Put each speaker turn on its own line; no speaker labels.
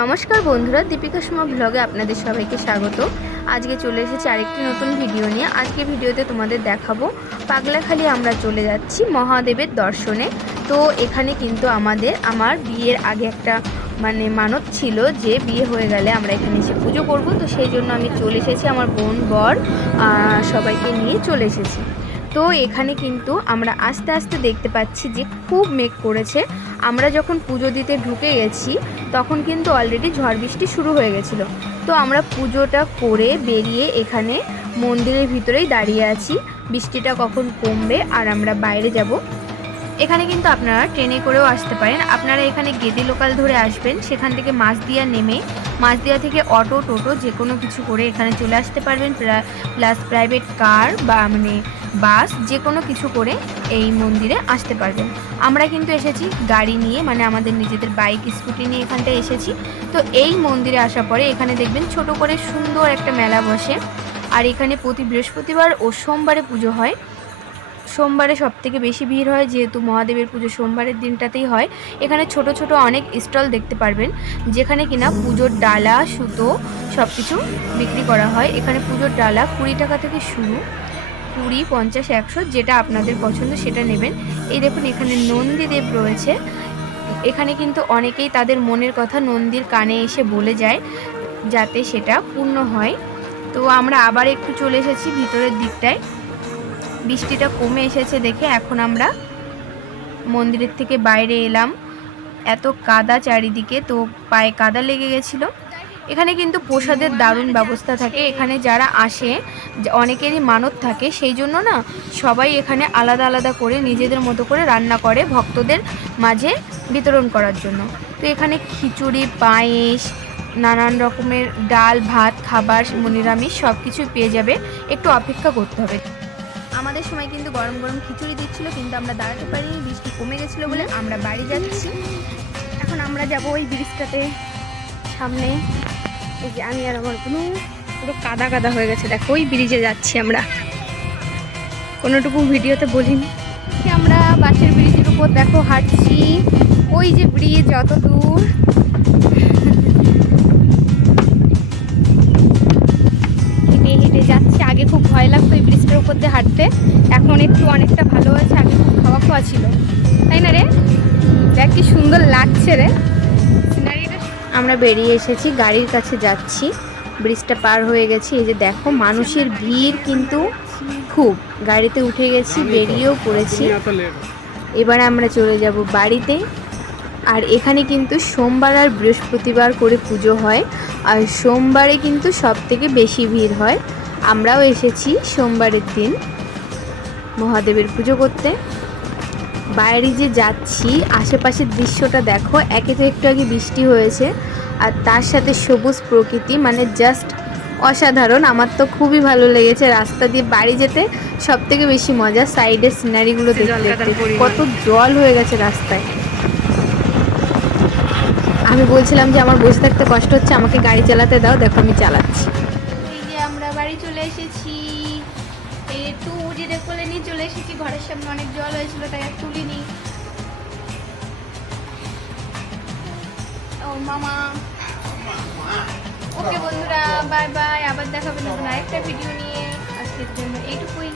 নমস্কার বন্ধুরা, দীপিকা সুমা ব্লগে আপনাদের সবাইকে স্বাগত। আজকে চলে এসেছি আরেকটি নতুন ভিডিও নিয়ে। আজকে ভিডিওতে তোমাদের দেখাবো, পাগলাখালি আমরা চলে যাচ্ছি মহাদেবের দর্শনে। তো এখানে কিন্তু আমাদের, আমার বিয়ের আগে একটা মানে মানত ছিল যে বিয়ে হয়ে গেলে আমরা এখানে এসে পুজো করব। তো সেই জন্য আমি চলে এসেছি, আমার বোন বর সবাইকে নিয়ে চলে এসেছি। তো এখানে কিন্তু আমরা আস্তে আস্তে দেখতে পাচ্ছি যে খুব মেঘ করেছে। আমরা যখন পুজো দিতে ঢুকে গেছি, তখন কিন্তু অলরেডি ঝড় বৃষ্টি শুরু হয়ে গেছিল। তো আমরা পুজোটা করে বেরিয়ে এখানে মন্দিরের ভিতরেই দাঁড়িয়ে আছি। বৃষ্টিটা কখন কমবে আর আমরা বাইরে যাব। এখানে কিন্তু আপনারা ট্রেনে করেও আসতে পারেন। আপনারা এখানে গেদি লোকাল ধরে আসবেন। সেখান থেকে মাছদিয়া নেমে, মাছদিয়া থেকে অটো, টোটো যে কোনো কিছু করে এখানে চলে আসতে পারবেন। প্লাস প্রাইভেট কার বা মানে বাস, যে কোনো কিছু করে এই মন্দিরে আসতে পারবেন। আমরা কিন্তু এসেছি গাড়ি নিয়ে মানে আমাদের নিজেদের বাইক স্কুটি নিয়ে এখানটায় এসেছি। তো এই মন্দিরে আসার পরে এখানে দেখবেন ছোট করে সুন্দর একটা মেলা বসে। আর এখানে প্রতি বৃহস্পতিবার ও সোমবারে পুজো হয়। সোমবারে সব থেকে বেশি ভিড় হয়, যেহেতু মহাদেবের পুজো সোমবারের দিনটাতেই হয়। এখানে ছোট ছোট অনেক স্টল দেখতে পারবেন, যেখানে কিনা পুজোর ডালা, সুতো সব কিছু বিক্রি করা হয়। এখানে পুজোর ডালা কুড়ি টাকা থেকে শুরু। কুড়ি, পঞ্চাশ, একশো, যেটা আপনাদের পছন্দ সেটা নেবেন। এই দেখুন, এখানে নন্দীদেব রয়েছে। এখানে কিন্তু অনেকেই তাদের মনের কথা নন্দীর কানে এসে বলে যায়, যাতে সেটা পূর্ণ হয়। তো আমরা আবার একটু চলে এসেছি ভিতরের দিকটায়। বৃষ্টিটা কমে এসেছে দেখে এখন আমরা মন্দিরের থেকে বাইরে এলাম। এত কাদা চারিদিকে, তো পায়ে কাদা লেগে গেছিল। এখানে কিন্তু প্রসাদের দারুণ ব্যবস্থা থাকে। এখানে যারা আসে অনেকেরই মানত থাকে, সেই জন্য না সবাই এখানে আলাদা আলাদা করে নিজেদের মতো করে রান্না করে ভক্তদের মাঝে বিতরণ করার জন্য। তো এখানে খিচুড়ি, পায়েস, নানান রকমের ডাল, ভাত, খাবার, নিরামিষ সব কিছুই পেয়ে যাবে। একটু অপেক্ষা করতে হবে। আমাদের সময় কিন্তু গরম গরম খিচুড়ি দিচ্ছিল, কিন্তু আমরা দাঁড়াতে পারিনি, বৃষ্টি কমে গেছিল বলে আমরা বাড়ি যাচ্ছি। এখন আমরা যাব ওই ব্রিজটাতে, সামনে। এই যে আমি আর আমার কোনো পুরো কাদা কাদা হয়ে গেছে। দেখো ওই ব্রিজে যাচ্ছি আমরা। কোনোটুকু ভিডিওতে বলিনি। যে আমরা বাসের ব্রিজের উপর দেখো হাঁটছি। ওই যে ব্রিজ অত দূর। হেঁটে হেঁটে যাচ্ছি। আগে খুব ভয় লাগতো এই ব্রিজটার উপর দিয়ে হাঁটতে। এখন একটু অনেকটা ভালো হয়েছে আগে খুব খাওয়া খাওয়া ছিল। তাই না রে? দেখ কি সুন্দর লাগছে রে। সিনারিটা আমরা বেরিয়ে এসেছি গাড়ির কাছে যাচ্ছি। ব্রিজটা পার হয়ে গেছি। এই যে দেখো, মানুষের ভিড় কিন্তু খুব। গাড়িতে উঠে গেছি, বেরিয়েও পড়েছি। এবার আমরা চলে যাব বাড়িতে। আর এখানে কিন্তু সোমবার আর বৃহস্পতিবার করে পুজো হয়। আর সোমবারে কিন্তু সব থেকে বেশি ভিড় হয়। আমরাও এসেছি সোমবারের দিন মহাদেবের পুজো করতে। বাইরে যে যাচ্ছি, আশেপাশের দৃশ্যটা দেখো, একে তো একটু আগে বৃষ্টি হয়েছে। আর তার সাথে সবুজ প্রকৃতি মানে জাস্ট অসাধারণ। আমার তো খুবই ভালো লেগেছে রাস্তা দিয়ে বাড়ি যেতে। সব থেকে বেশি মজা সাইডের সিনারিগুলো দেখতে। দেখতে কত জল হয়ে গেছে রাস্তায়। আমি বলছিলাম যে আমার বসে থাকতে কষ্ট হচ্ছে আমাকে গাড়ি চালাতে দাও দেখো আমি চালাচ্ছি। এই যে আমরা বাড়ি চলে এসেছি। একটু নিয়ে চলে এসেছি ঘরের সামনে অনেক জল হয়েছিল তাই আর তুলিনি। ও, মামা। ওকে বন্ধুরা, বাই বাই, আবার দেখাবেন নতুন আরেকটা ভিডিও নিয়ে। আজকের জন্য এইটুকুই।